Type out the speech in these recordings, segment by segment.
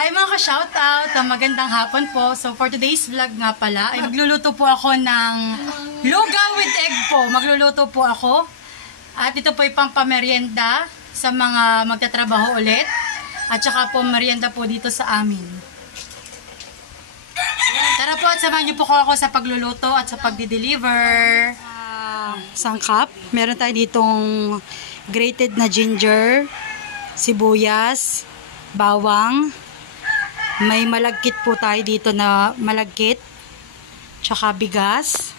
Hi mga ka-shoutout! Magandang hapon po. So for today's vlog nga pala, ay magluluto po ako ng lugaw with egg po. Magluluto po ako. At ito po ay pampamerienda sa mga magtatrabaho ulit. At saka po merienda po dito sa amin. Tara po at samahan niyo po ako sa pagluluto at sa pagdi-deliver. Sangkap. Meron tayo ditong grated na ginger, sibuyas, bawang. May malagkit po tayo dito na malagkit, tsaka bigas,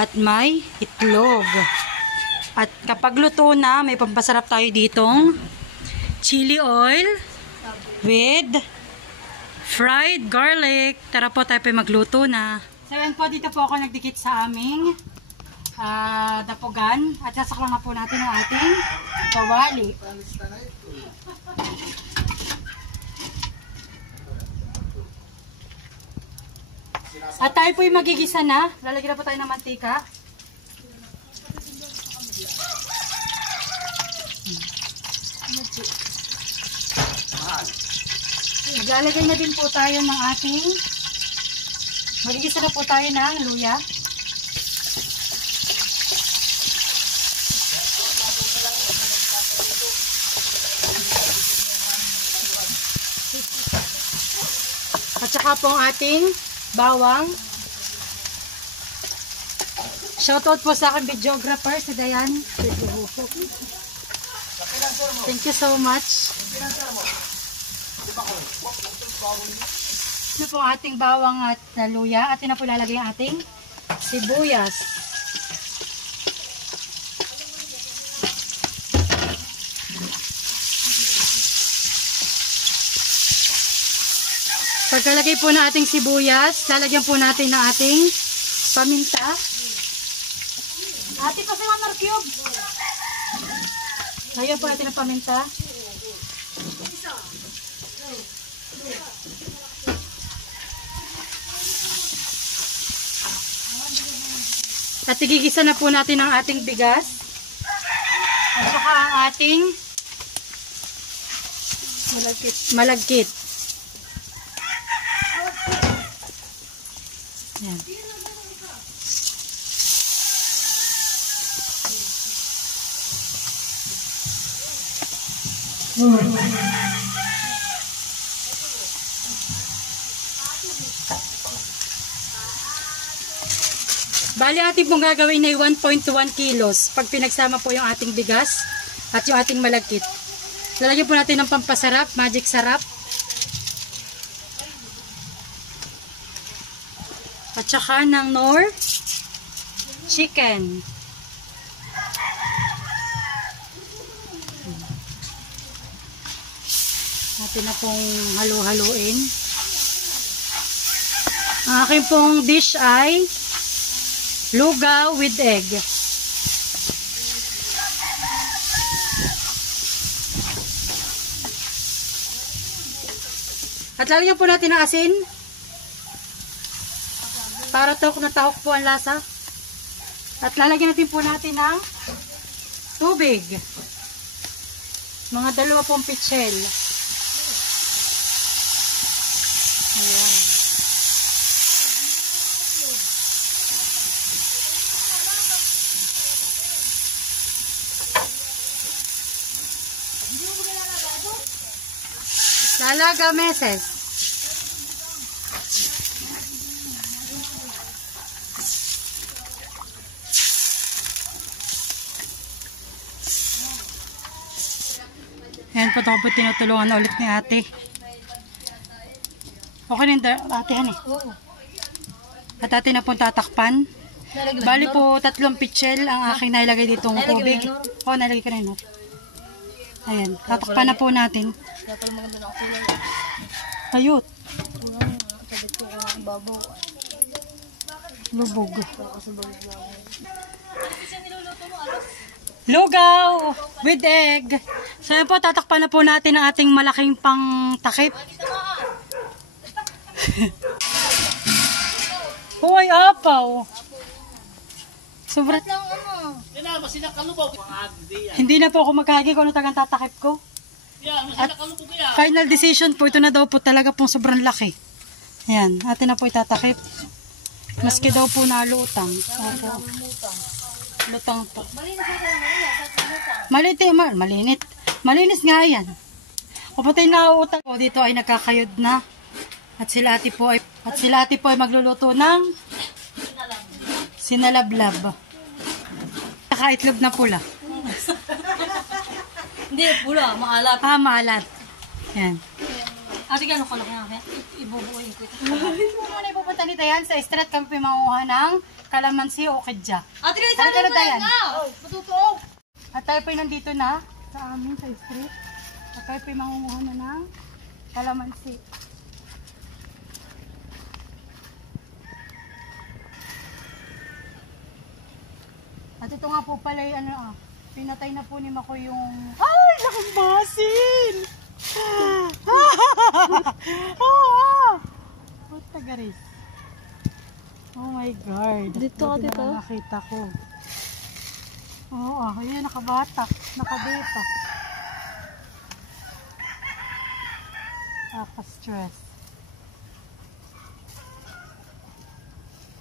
at may itlog. At kapag luto na, may pampasarap tayo ditong chili oil with fried garlic. Tara po tayo po magluto na. So yan po, dito po ako nagdikit sa aming dapugan. At sasaklang na po natin ang ating kawali. At tayo po yung magigisa na. Lalagyan na po tayo ng mantika. Maglalagay na din po tayo ng ating magigisa na po tayo ng luya. At saka po ang ating bawang. Shoutout po sa aking videographer, si Dayan. Thank you so much. Ito po ang ating bawang at luya. At na po lalagay ang ating sibuyas. Pagkalagay po ng ating sibuyas, lalagyan po natin ng ating paminta. Ate pa sa hammer cube. Lagyan po natin ng paminta. At igigisa na po natin ang ating bigas. At saka ang ating malagkit. Yan. Bali ating pong gagawin ay 1.1 kilos pag pinagsama po yung ating bigas at yung ating malagkit. Lalagyan po natin ng pampasarap, magic sarap. At saka ng Knorr chicken. Natin na pong halo-haloin. Ang aking pong dish ay lugaw with egg. At lalagyan po natin ng asin. Para tahok na tahok po ang lasa. At lalagyan natin po natin ng tubig. Mga 2 pong pitsil. Ayan. Lalaga meses. Ayan po, ito po tinutulungan na ulit ni ate. Okay na yung atehan eh. Oo. At ate na pong tatakpan. Bali po 3 pitsil ang aking nailagay ditong tubig. Oo, nalagay ka na yun. Ayan, tatakpan na po natin. Ayot. Lubog. Lugaw with egg. So yun po, tatakpan na po natin ang ating malaking pang takip. Huwag apaw. Sobra. Hindi na po ako maghagi kung ano tagang tatakip ko. At final decision po, ito na daw po talaga pong sobrang laki. Ayan, atin na po itatakip. Maski daw po nalutang. Opo. Lutang po. Malinit. Malinis nga yan. Kapatay na utang po dito ay nakakayod na. At sila ate po ay magluluto ng sinalablab. Nakaitlog na pula. Hindi, pula. Maalat. Maalat. Yan. Ate, gano'n ka lang natin? Ibubuin ko ito. Dito muna ipupunta nito yan. Sa street kami manguha ng kalamansi o kidja. Ate, isa na mo yan nga! Matutuog! At tayo po'y nandito na sa amin sa street. At tayo po'y manguha na ng kalamansi. At ito nga po pala yung pinatay na po ni Mako yung... Ay! Laking basil! What tagaris? Oh my God. Dito ka, dito? Nakita ko. Oo, ayan, nakabatak. Nakabeta. Naka-stress.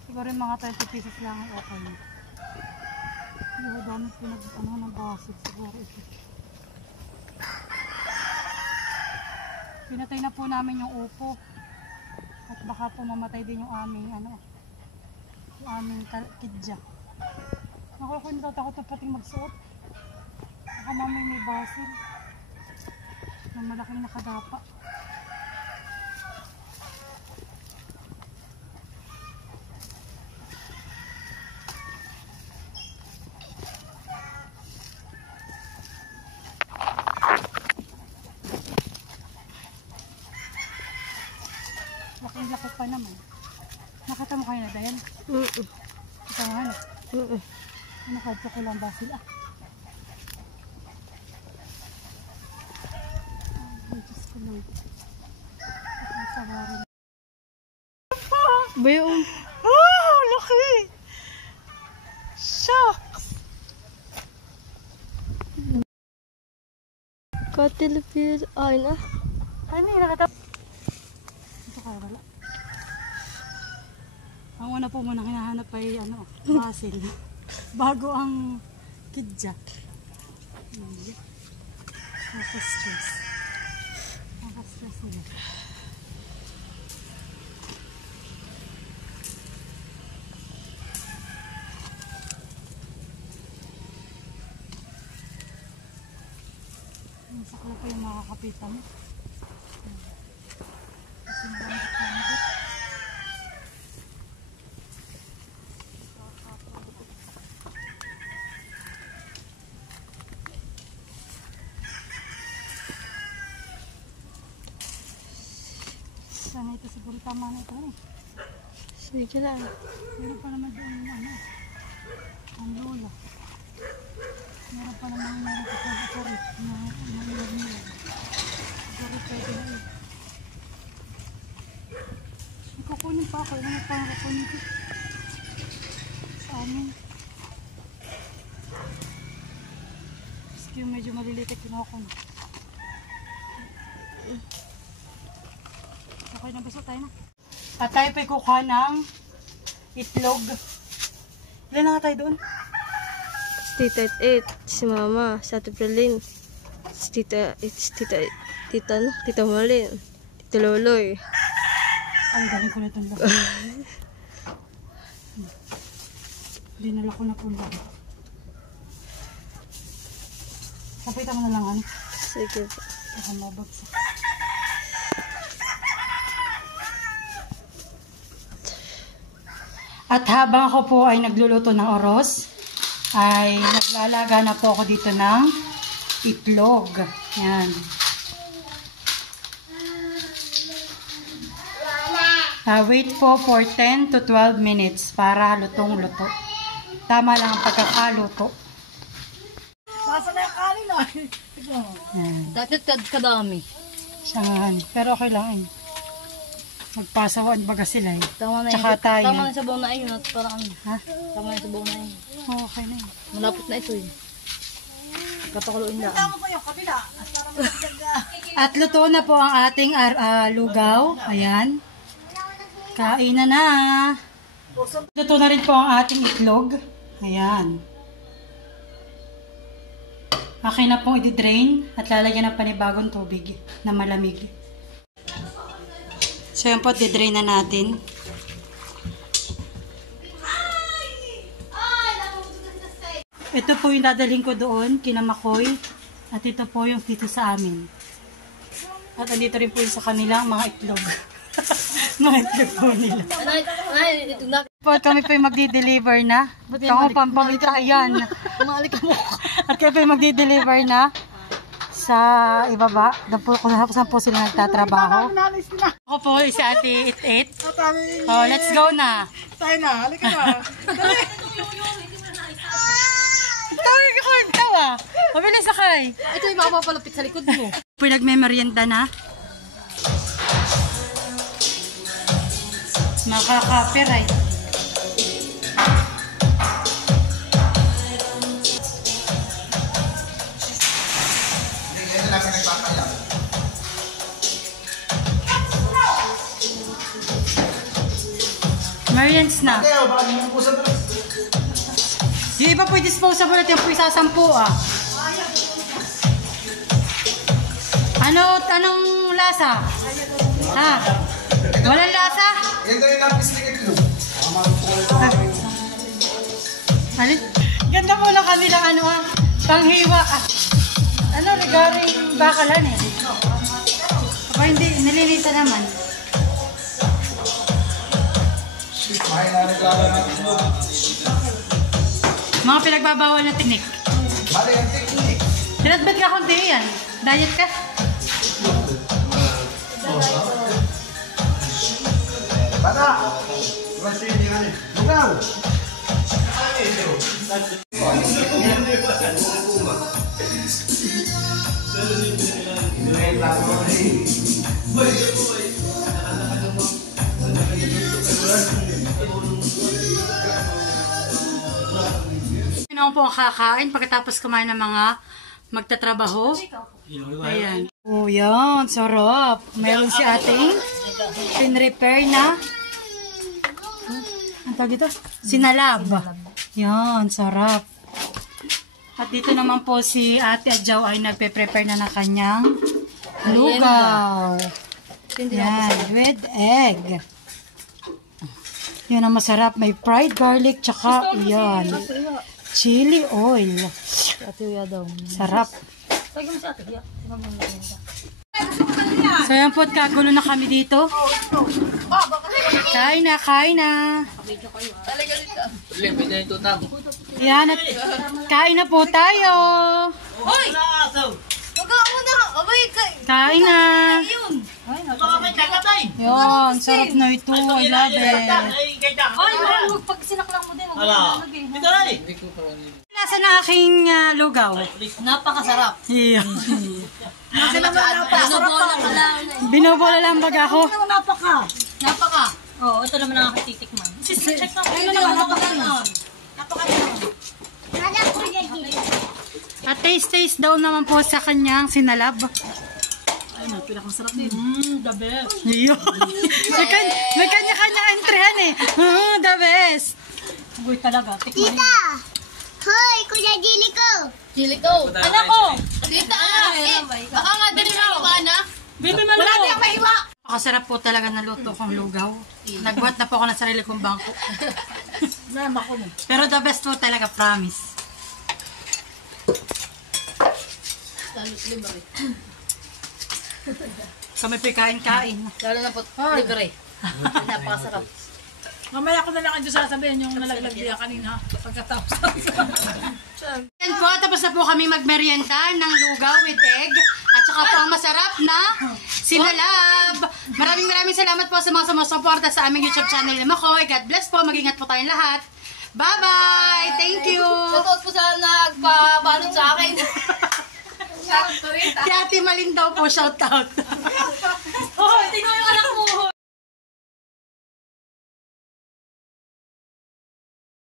Siguro yung mga 30 pieces lang ay okay. Hindi ko dami ng basil siguro ito. Pinatay na po namin yung upo. At baka po mamatay din yung aming kidja. Ako natatakot na pating magsuot. Baka mamay may basil. Na malaking nakadapa. Laki-laki pa naman. Nakita mo kayo na, Dayan? Kita mo na? Nakadyo ko lang basil. Ay, Diyos ko lang. Nakasawarin. Bayong. Oh, laki! Shucks! Katilipid. Ay na. Ano yung nakita? Ito kaya wala. Ang una po muna hinahanap ay basil. Bago ang kidja. Naka-stress. Naka-stress nila. Sakla pa yung makakapitan. Kasi malambot. Sana ito siguro tama na ito Sige lang. Meron pa naman doon ang lola. Meron pa naman meron pa sa sorry. Sorry pwede na eh. Kukunin pa ako. Ano pa ang kukunin ko? Sa amin. Kasi yung medyo malilitik yung ako. Okay na, gusto tayo na. At tayo pa kukuha ng itlog. Ilan na nga tayo doon? Si Tita 8, si Mama, si Ate Pralin, si Tita 8, si Tita Malin, Tita Loloy. Ang galing ko na itong lahat. Dinala ko na po lahat. Kapitan mo na lang, ano? Sige po. Baka mabagsak. At habang ako po ay nagluluto ng oros, ay naglalaga na po ako dito ng itlog. Yan. Wait po for 10 to 12 minutes para lutong-luto. Tama lang ang pagkakaluto. Nasa na yung kanin na. Yan. Dati kadami. Saan? Pero okay lang eh. Magpasawan baga sila eh. Tama na Tsaka tayo. Tama na sa buong na yun. At parang Ha? tama na sa buong na yun. Oh, okay na yun. Malapot na ito yun. Kapakuluin lang. Tama po yung kabila. At para At luto na po ang ating lugaw. Ayan. Kain na. Luto na rin po ang ating itlog. Ayan. Okay na pong i-drain at lalagyan ng panibagong tubig na malamig. So yan po, di-drain na natin. Ito po yung dadaling ko doon, kina Makoy. At ito po yung dito sa amin. At andito rin po yung sa kanilang mga itlog. Mga itlog po nila. At kami po yung magdi-deliver na. Tango pampamita, ayan. At kami po yung magdi-deliver na sa ibaba. Saan po sila nagtatrabaho. Ako po si Ate It-It. Oh, let's go na. Tayo na, halika na. Tawag ako, tawa. Mabilis sakay. Ito yung mapapalapit sa likod mo. Pinagme-merienda na. Makaka-copyright. Meriends na. Yung iba po disposable at yung po isasampu Anong lasa? Ha? Walang lasa? Yan daw yung lapis ng itlog. Alin? Ganda po ng kanilang panghiwa. Ligaring bakalan eh. Aba hindi, nililisa naman. May nareklamo natin mo. Mga pinagbabawal na teknik. Mali ang technique. Tinatbit ka konti yan. Diet ka? Bata! Lugaw! Yun po ang kakain pagkatapos kumain ng mga magtatrabaho. Ayan. Oh, yan. Sarap. Meron si ating pin-repair na ang tawag dito? Sinalab. Yan. Sarap. At dito naman po si Ate Adjaw ay nagpe-prepare na ng kanyang lugaw. Yan. With egg. Yan ang masarap. May fried garlic tsaka yan. Chili oil. Sarap. So yan po, kagulo na kami dito. Kain na, kain na. Yan, at kain na po tayo. Kain na. Yan, sarap na ito. I love it. Pag sinaklang mo din, Nasa na aking lugaw? napakasarap. Yan. Binobola ka lang. Binobola lang baga ako. Napaka. Oh, ito naman ang aking titikman. Check na. Ano naman, At taste daw naman po sa kanyang sinalab. Ayun, pinakamasarap din. The best. Yun. May kanya-kanya entrehan eh. The best. Uy, talaga. Tikman. Tita! Hoy, Kuya Jilly ko! Chili ko. Anak ko. Tita! Baka nga din yung mana. Baby, malo. Wala tayong mahiwa. Pakasarap po talaga na luto kong lugaw. Nagbuhat na po ako ng sarili kong bangko. Pero the best po talaga, promise. Kami po kain-kain. Lalo na po, libre. Napakasarap. Mamaya ko na lang ang Diyos sasabihin yung nalaglag niya kanina pagkatapos. And po, tapos na po kami magmerienda ng lugaw with egg. At saka po ang masarap na sinalab. Maraming salamat po sa mga sumusuporta sa aming YouTube channel ni Makoy. God bless po. Mag-ingat po tayong lahat. Bye-bye! Thank you! Shoutout po sa nagpabalot sa akin. Si Ate Malin daw po, shout out. Oh, tingnan yung anak mo.